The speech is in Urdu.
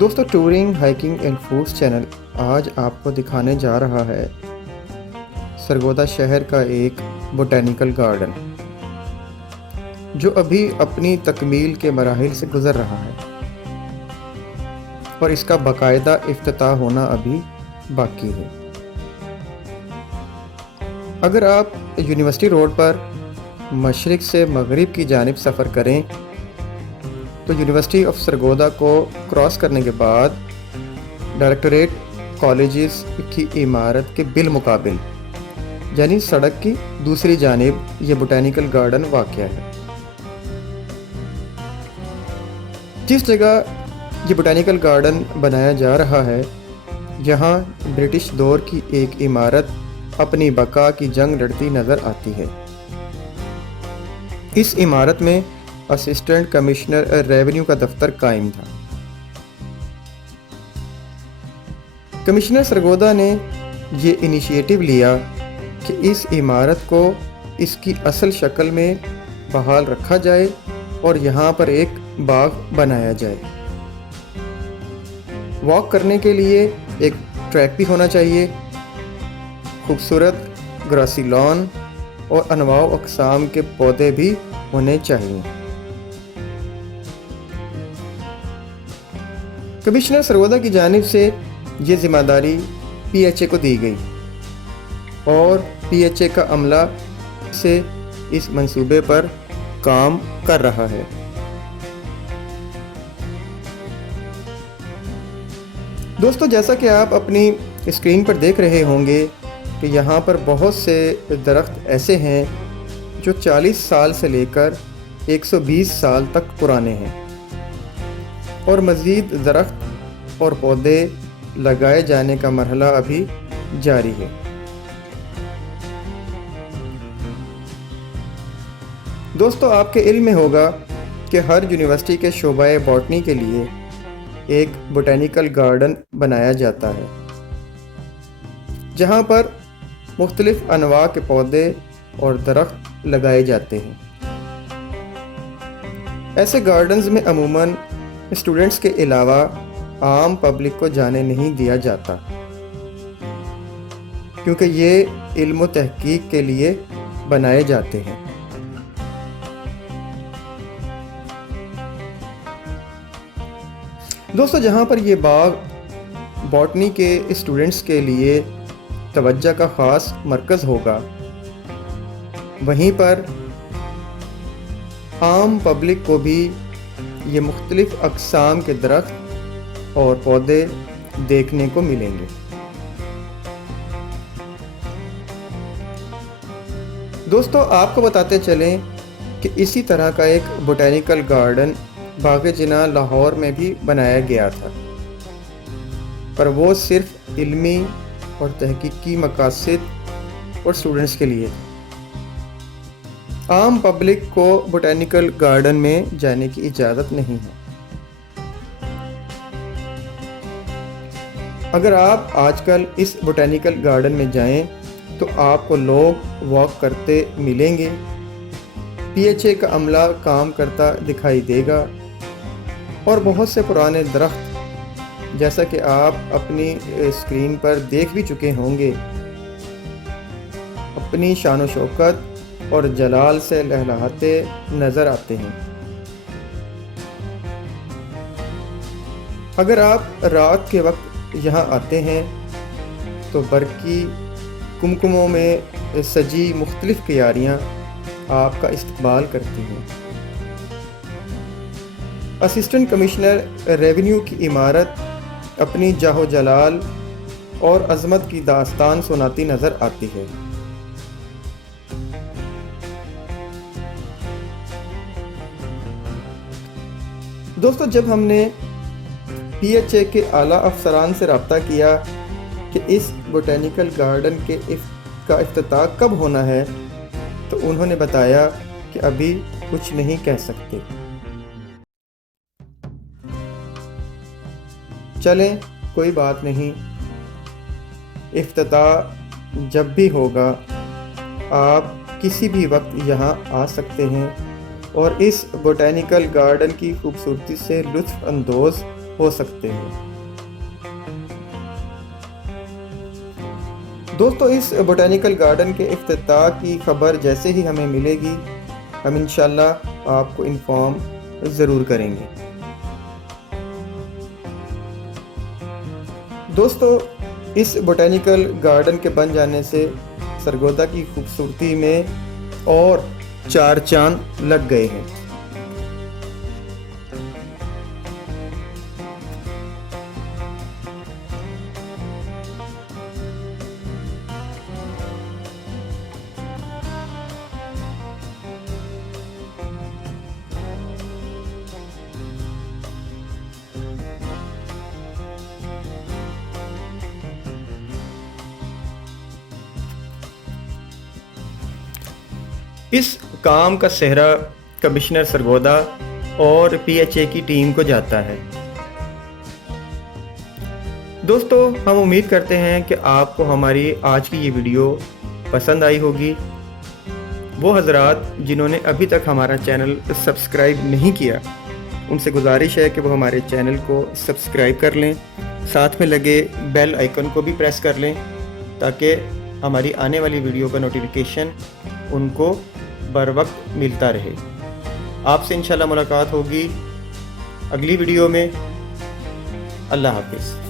دوستو touring hiking and foods channel آج آپ کو دکھانے جا رہا ہے سرگودا شہر کا ایک بوٹینیکل گارڈن جو ابھی اپنی تکمیل کے مراحل سے گزر رہا ہے اور اس کا باقاعدہ افتتاح ہونا ابھی باقی ہے۔ اگر آپ یونیورسٹی روڈ پر مشرق سے مغرب کی جانب سفر کریں تو یونیورسٹی آف سرگودا کو کراس کرنے کے بعد ڈائریکٹوریٹ کالجز کی عمارت کے بالمقابل یعنی سڑک کی دوسری جانب یہ بوٹینیکل گارڈن واقع ہے۔ جس جگہ یہ بوٹینیکل گارڈن بنایا جا رہا ہے یہاں برٹش دور کی ایک عمارت اپنی بقا کی جنگ لڑتی نظر آتی ہے۔ اس عمارت میں اسسٹنٹ کمشنر ریونیو کا دفتر قائم تھا۔ کمشنر سرگودا نے یہ انیشیٹو لیا کہ اس عمارت کو اس کی اصل شکل میں بحال رکھا جائے اور یہاں پر ایک باغ بنایا جائے۔ واک کرنے کے لیے ایک ٹریک بھی ہونا چاہیے، خوبصورت گراسی لان اور انواع و اقسام کے پودے بھی ہونے چاہیے۔ کمشنر سرگودا کی جانب سے یہ ذمہ داری پی ایچ اے کو دی گئی اور پی ایچ اے کا عملہ سے اس منصوبے پر کام کر رہا ہے۔ دوستو جیسا کہ آپ اپنی اسکرین پر دیکھ رہے ہوں گے کہ یہاں پر بہت سے درخت ایسے ہیں جو 40 سال سے لے کر 120 سال تک پرانے ہیں اور مزید درخت اور پودے لگائے جانے کا مرحلہ ابھی جاری ہے۔ دوستو آپ کے علم میں ہوگا کہ ہر یونیورسٹی کے شعبہ باٹنی کے لیے ایک بوٹینیکل گارڈن بنایا جاتا ہے جہاں پر مختلف انواع کے پودے اور درخت لگائے جاتے ہیں۔ ایسے گارڈنز میں عموماً اسٹوڈنٹس کے علاوہ عام پبلک کو جانے نہیں دیا جاتا کیونکہ یہ علم و تحقیق کے لیے بنائے جاتے ہیں۔ دوستو جہاں پر یہ باغ باٹنی کے اسٹوڈنٹس کے لیے توجہ کا خاص مرکز ہوگا وہیں پر عام پبلک کو بھی یہ مختلف اقسام کے درخت اور پودے دیکھنے کو ملیں گے۔ دوستو آپ کو بتاتے چلیں کہ اسی طرح کا ایک بوٹینیکل گارڈن باغ جناح لاہور میں بھی بنایا گیا تھا، پر وہ صرف علمی اور تحقیقی مقاصد اور اسٹوڈنٹس کے لیے تھا۔ عام پبلک کو بوٹینیکل گارڈن میں جانے کی اجازت نہیں ہے۔ اگر آپ آج کل اس بوٹینیکل گارڈن میں جائیں تو آپ کو لوگ واک کرتے ملیں گے، پی ایچ اے کا عملہ کام کرتا دکھائی دے گا اور بہت سے پرانے درخت جیسا کہ آپ اپنی اسکرین پر دیکھ بھی چکے ہوں گے اپنی شان و شوکت اور جلال سے لہلہاتے نظر آتے ہیں۔ اگر آپ رات کے وقت یہاں آتے ہیں تو برقی کمکموں میں سجی مختلف کیاریاں آپ کا استقبال کرتی ہیں۔ اسسٹنٹ کمشنر ریونیو کی عمارت اپنی جاہ و جلال اور عظمت کی داستان سناتی نظر آتی ہے۔ دوستو جب ہم نے پی ایچ اے کے اعلیٰ افسران سے رابطہ کیا کہ اس بوٹینیکل گارڈن کا افتتاح کب ہونا ہے تو انہوں نے بتایا کہ ابھی کچھ نہیں کہہ سکتے۔ چلیں کوئی بات نہیں، افتتاح جب بھی ہوگا آپ کسی بھی وقت یہاں آ سکتے ہیں اور اس بوٹینیکل گارڈن کی خوبصورتی سے لطف اندوز ہو سکتے ہیں۔ دوستو اس بوٹینیکل گارڈن کے افتتاح کی خبر جیسے ہی ہمیں ملے گی ہم انشاءاللہ آپ کو انفارم ضرور کریں گے۔ دوستو اس بوٹینیکل گارڈن کے بن جانے سے سرگودا کی خوبصورتی میں اور 4 چاند لگ گئے ہیں۔ اس کام کا سہرا کمشنر سرگودا اور پی ایچ اے کی ٹیم کو جاتا ہے۔ دوستو ہم امید کرتے ہیں کہ آپ کو ہماری آج کی یہ ویڈیو پسند آئی ہوگی۔ وہ حضرات جنہوں نے ابھی تک ہمارا چینل سبسکرائب نہیں کیا ان سے گزارش ہے کہ وہ ہمارے چینل کو سبسکرائب کر لیں، ساتھ میں لگے بیل آئیکن کو بھی پریس کر لیں تاکہ ہماری آنے والی ویڈیو کا نوٹیفیکیشن ان کو بر وقت ملتا رہے۔ آپ سے انشاءاللہ ملاقات ہوگی اگلی ویڈیو میں۔ اللہ حافظ۔